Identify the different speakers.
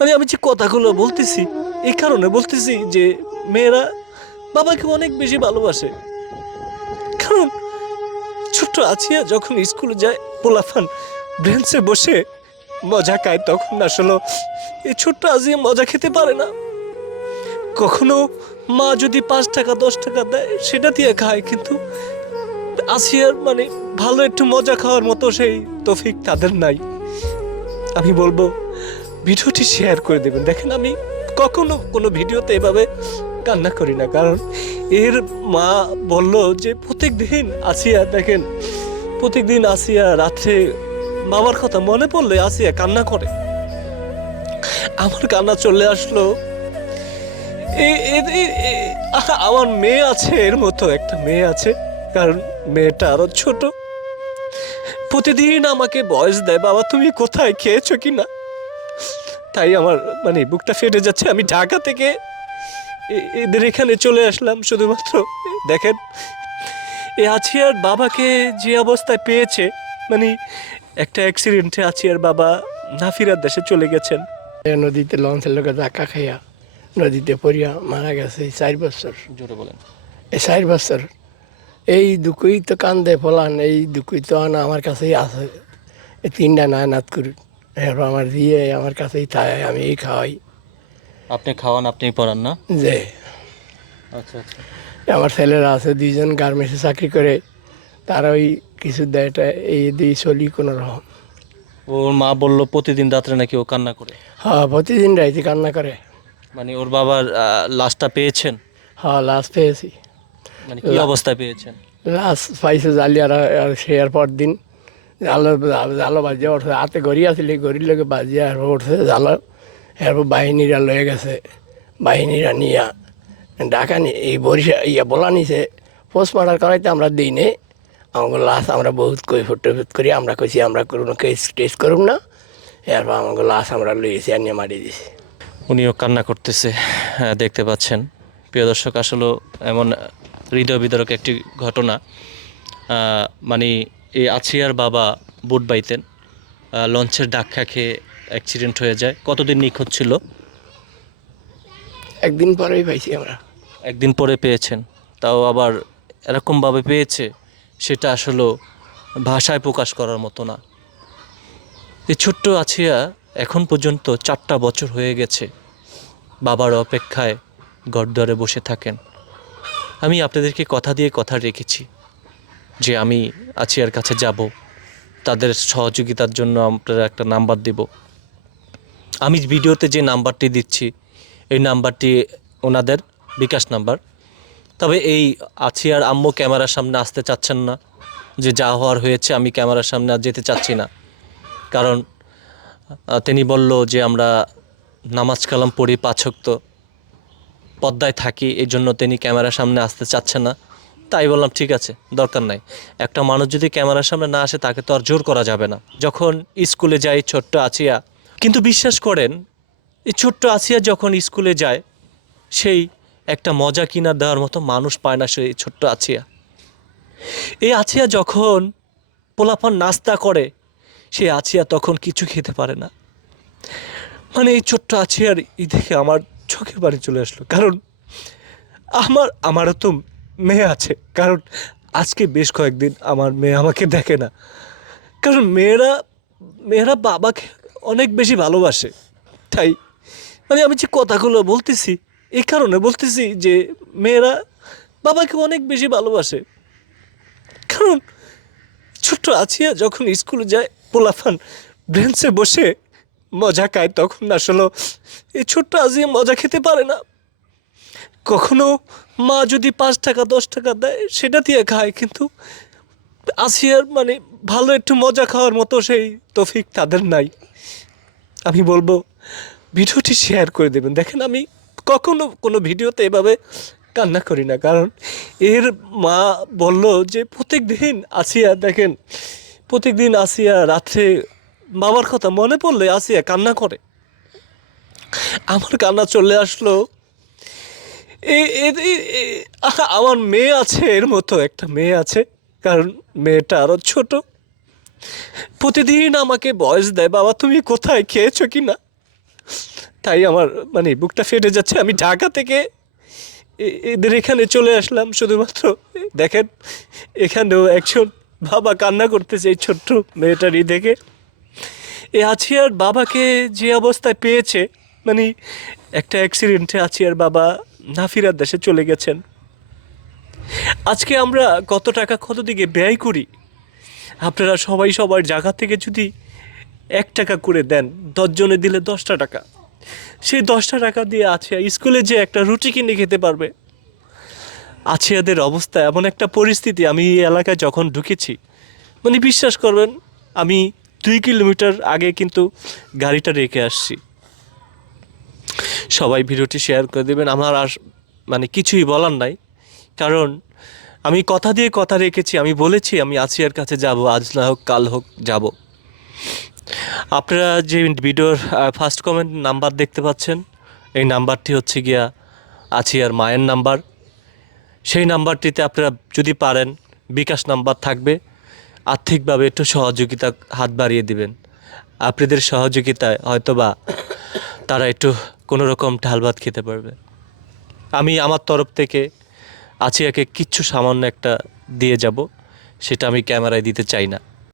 Speaker 1: মানে আমি যে কথাগুলো বলতেছি, এই কারণে বলতেছি যে মেয়েরা বাবাকে অনেক বেশি ভালোবাসে। কারণ ছোট্ট আছিয়া যখন স্কুলে যায় পোলাফান ব্রেঞ্চে বসে মজা খায়, তখন আসলে এই ছোট্ট আজিয়া মজা খেতে পারে না। কখনো মা যদি পাঁচ টাকা, দশ টাকা দেয়, সেটা দিয়ে খায়, কিন্তু আসিয়ার মানে ভালো একটু মজা খাওয়ার মতো সেই তফিক তাদের নাই। আমি বলব ভিডিওটি শেয়ার করে দেবেন। দেখেন আমি কখনো কোনো ভিডিওতে এভাবে কান্না করি না, কারণ এর মা বলল যে প্রত্যেক দিন আসিয়া দেখেন প্রত্যেক দিন আসিয়া রাত্রে বাবার কথা মনে পড়লে আসিয়া কান্না করে। আমার কান্না চলে আসলো। আমার মেয়ে আছে, এর মতো একটা মেয়ে আছে, কারণ মেয়েটা আরও ছোট। প্রতিদিন আমাকে বয়স দেয়, বাবা, তুমি কোথায়? খেয়েছো কি না তাই আমার মানে বুকটা ফেটে যাচ্ছে। আমি ঢাকা থেকে এ- এদের এখানে চলে আসলাম শুধুমাত্র। দেখেন এ আছিয়ার বাবাকে যে অবস্থায় পেয়েছে মানে একটা অ্যাক্সিডেন্টে আছিয়ার বাবা নাফিরার দেশে চলে গেছেন।
Speaker 2: নদীতে লঞ্চের লোকে ধাক্কা খাইয়া নদীতে পড়িয়া মারা গেছে এই চার বছর।
Speaker 3: জোরে বলেন।
Speaker 2: এই চার বছর। এই দুকুই তো কান্দে ফলান এই দুকুই তো আনা আমার কাছেই আছে। এই তিনটা না নাত করি এরপর আমার দিয়ে আমার কাছেই থাকে আমি খাওয়াই
Speaker 3: আপনি খাওয়ান আপনি পড়ান না?
Speaker 2: যে
Speaker 3: আচ্ছা আচ্ছা।
Speaker 2: আমার ছেলেরা আছে দুইজন গার্মেন্টসে চাকরি করে। তারা ওই কিছু দেয়টা এই দিয়ে চলি কোনো রকম।
Speaker 3: ওর মা বলল প্রতিদিন রাত্রে নাকি ও কান্না করে?
Speaker 2: হ্যাঁ প্রতিদিন রাইতে কান্না করে।
Speaker 3: মানে ওর বাবার লাশটা পেয়েছেন?
Speaker 2: হ্যাঁ লাশ পেয়েছি।
Speaker 3: মানে কি অবস্থায় পেয়েছেন?
Speaker 2: লাশ পাইছে জালিয়ার আর শেয়ার পর দিন জালো জালো বাজিয়া উঠছে হাতে গড়ি আসলে গড়ির লোকে বাজিয়া আর উঠছে জাল এরপর বাহিনীরা লয়ে গেছে বাহিনীরা নিয়া। ডাকা নি, এই বরিশা ইয়া বলা নিছে। পোস্টমার্টার করাইতে আমরা দিই নে? আমাকে লাশ আমরা বহুত কই ফুট করি আমরা কইছি আমরা কোনো কেস টেস্ট করুম না। এরপর আমাকে লাশ আমরা লইয়েছি আর নিয়ে মারি দিছি।
Speaker 3: উনিও কান্না করতেছে দেখতে পাচ্ছেন। প্রিয় দর্শক, আসলে এমন হৃদয় বিদারক একটি ঘটনা মানে এই আছিয়ার বাবা বুট বাইতেন। লঞ্চের ডাক্কা খেয়ে অ্যাক্সিডেন্ট হয়ে যায়। কতদিন নিখোঁজ ছিল?
Speaker 2: একদিন পরেই পাইছি আমরা।
Speaker 3: একদিন পরে পেয়েছেন। তাও আবার এরকমভাবে পেয়েছে সেটা আসলে ভাষায় প্রকাশ করার মতো না। এই ছোট্ট আছিয়া এখন পর্যন্ত চারটা বছর হয়ে গেছে বাবার অপেক্ষায় গড়দরে বসে থাকেন। আমি আপনাদেরকে কথা দিয়ে কথা রেখেছি। যে আমি আছিয়ার কাছে যাব। তাদের সহযোগিতার জন্য আপনারা একটা নাম্বার দেব। আমি ভিডিওতে যে নাম্বারটি দিচ্ছি, এই নাম্বারটি ওনাদের বিকাশ নাম্বার। তবে এই আছি আর আম্মু ক্যামেরার সামনে আসতে চাচ্ছেন না। যে যা হওয়ার হয়েছে আমি ক্যামেরার সামনে আর যেতে চাচ্ছি না। কারণ তিনি বলল যে আমরা নামাজ কালাম পড়ি পাছক্ত পদ্মায় থাকি এই জন্য তিনি ক্যামেরার সামনে আসতে চাচ্ছে না। তাই বললাম, ঠিক আছে, দরকার নাই। একটা মানুষ যদি ক্যামেরার সামনে না আসে, তাকে তো আর জোর করা যাবে না। যখন স্কুলে যাই ছোট্ট আছিয়া কিন্তু বিশ্বাস করেন, এই ছোট্ট আসিয়া যখন স্কুলে যায়, সেই একটা মজা কিনা দেওয়ার মতো মানুষ পায় না সেই ছোট্ট আছিয়া এই আছিয়া যখন পোলাপান নাস্তা করে সে আছিয়া তখন কিছু খেতে পারে না। মানে এই ছোট্ট আছিয়ার ই দেখে আমার চোখের বাড়ি চলে আসলো। কারণ আমার, আমারও তো মেয়ে আছে। কারণ আজকে বেশ কয়েকদিন আমার মেয়ে আমাকে দেখে না। কারণ মেয়েরা মেয়েরা বাবাকে অনেক বেশি ভালোবাসে। তাই মানে আমি যে কথাগুলো বলতেছি এই কারণে বলতেছি যে মেয়েরা বাবাকে অনেক বেশি ভালোবাসে। কারণ ছোট্ট আছিয়া যখন স্কুলে যায় পোলাফান ব্রেঞ্চে বসে মজা খায়, তখন আসলে এই ছোট্ট আজিয়া মজা খেতে পারে না। কখনো মা যদি পাঁচ টাকা, দশ টাকা দেয়, সেটা দিয়ে খায়, কিন্তু আসিয়ার মানে ভালো একটু মজা খাওয়ার মতো সেই তফিক তাদের নাই। আমি বলব, ভিডিওটি শেয়ার করে দেবেন। দেখেন, আমি কখনো কোনো ভিডিওতে এভাবে কান্না করি না, কারণ এর মা বলল যে প্রত্যেক দিন আসিয়া, দেখেন প্রত্যেক দিন আসিয়া রাত্রে বাবার কথা মনে পড়লে আসিয়া কান্না করে। আমার কান্না চলে আসলো আমার মেয়ে আছে, এর মতো একটা মেয়ে আছে, কারণ মেয়েটা আরও ছোট। প্রতিদিন আমাকে বয়স দেয়, বাবা, তুমি কোথায়? খেয়েছো কি না? তাই আমার মানে বুকটা ফেটে যাচ্ছে। আমি ঢাকা থেকে এ- এদের এখানে চলে আসলাম, শুধুমাত্র দেখেন, এখানেও একজন বাবা কান্না করতেছে এই ছোট্ট মেয়েটারই দেখে। এই আছিয়ার বাবাকে যে অবস্থায় পেয়েছে মানে একটা অ্যাক্সিডেন্টে আছিয়ার বাবা নাফিরার দেশে চলে গেছেন। আজকে আমরা কত টাকা কত দিকে ব্যয় করি? আপনারা সবাই সবার জায়গা থেকে যদি এক টাকা করে দেন দশজনে দিলে দশটা টাকা। সেই দশটা টাকা দিয়ে আছে স্কুলে যে একটা রুটি কিনে খেতে পারবে। আছে আছিয়াদের অবস্থা এমন একটা পরিস্থিতি, আমি এই এলাকায় যখন ঢুকেছি মানে বিশ্বাস করবেন, আমি দুই কিলোমিটার আগে কিন্তু গাড়িটা রেখে আসছি। সবাই ভিডিওটি শেয়ার করে দেবেন। আমার আর মানে কিছুই বলার নাই। কারণ আমি কথা দিয়ে কথা রেখেছি, আমি বলেছি, আমি আসিয়ার কাছে যাব, আজ না হোক, কাল হোক যাব। আপনারা যে ভিডিওর ফার্স্ট কমেন্ট নাম্বার দেখতে পাচ্ছেন, এই নাম্বারটি হচ্ছে গিয়া আছিয়ার মায়ের নাম্বার সেই নাম্বারটিতে আপনারা যদি পারেন, বিকাশ নাম্বার থাকবে। আর্থিকভাবে একটু সহযোগিতা হাত বাড়িয়ে দিবেন। আপনাদের সহযোগিতায় হয়তোবা তারা একটু কোনো রকম ঢাল ভাত খেতে পারবে। আমি আমার তরফ থেকে আছিয়াকে কিচ্ছু সামান্য একটা দিয়ে যাব, সেটা আমি ক্যামেরায় দিতে চাই না।